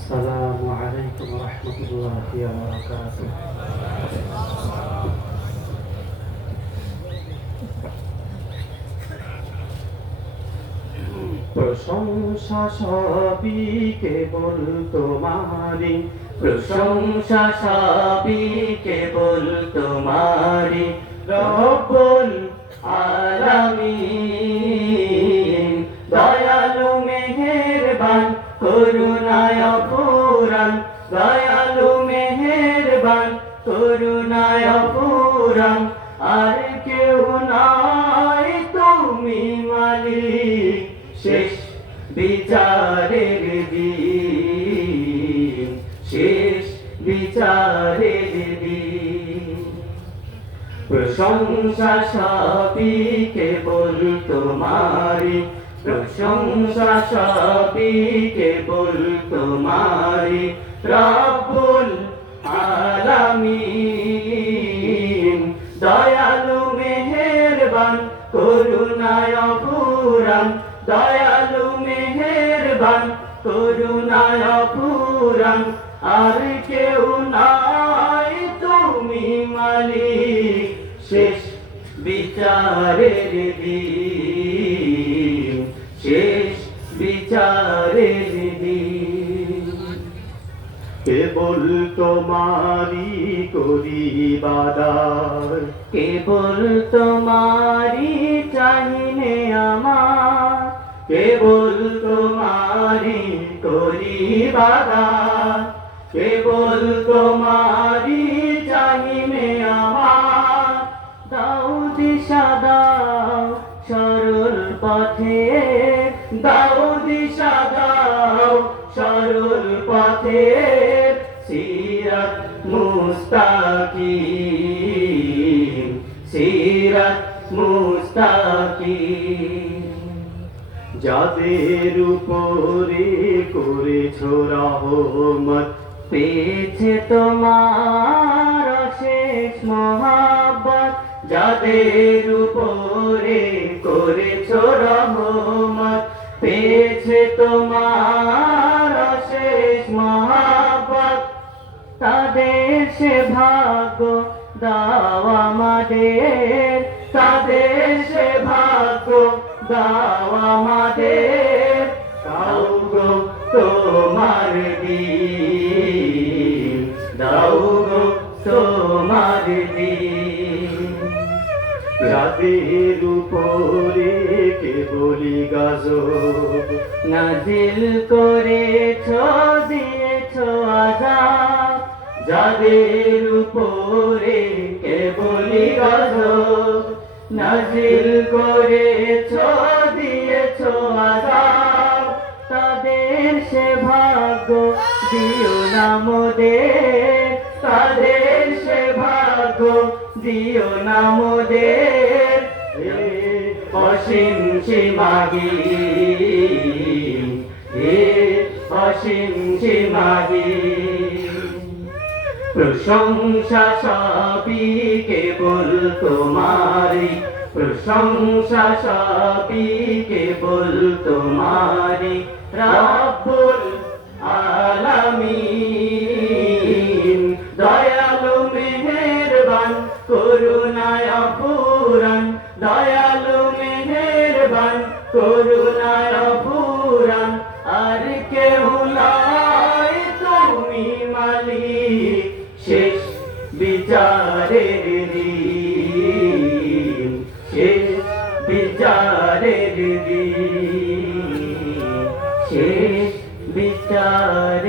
السلام عليكم ورحمة الله وبركاته প্রশংসা সবই কেবল তোমারি প্রশংসা সবই কেবল তোমারি রব্বুল আলামিন মেহেরবান করুণায় পুরাণ আর কেউ নাই তুমি মালিক। শেষ বিচারের দিন, শেষ বিচারের দিন। প্রশংসা সবই কেবল তোমারি প্রশংসা সবই কেবল তোমারি রব্বুল আলামিন, দয়ালু মেহেরবান, করুণায় পুরাণ দয়ালু মেহেরবান, করুণায় পুরাণ আর কেউ নাই তুমি মালিক, শেষ বিচারের দিন। শেষ বিচারের কেবল তোমারি করি বাদার। কেবল তোমারি চাহিনে আমার। কেবল তোমারি করি বাদার। কেবল তোমারি চাহিনে আমার। দাও দিশা দাও সরল পথে। দাও দিশা দাও সরল পথে। মুস্তাকিম, সিরাত মুস্তাকিম। যাদের উপরে করেছ রহমত, পেয়েছে তোমার শেষ মহাব্বত। যাদের উপরে করেছ রহমত, পেয়েছে তোমার ভাগ্য দাও আমাদের, তাদের সে ভাগ্য দাও আমাদের। দাও তোমার দাও তোমার দিন কেবলি গাজ, নাজিল দিয়েছ আজাদ যাদের উপরে কেবলি গাজ নাজিল করেছ, দিয়েছ আজাদ তাদের সে ভাগ্য দিও না মোদের। তাদের সে ভাগ্য দিও না মোদের। হে অসীম সীমাগি হে অসীম সীমাগি। প্রশংসা সবই কেবল তোমারি প্রশংসা সবই কেবল তোমারি রাব্বুল আলামিন, দয়ালু মেহেরবান, করুণায় পুরাণ দয়ালু মেহেরবান, করুণায় পুরাণ আর কেউ নাই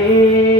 দিন শেষ বিচারের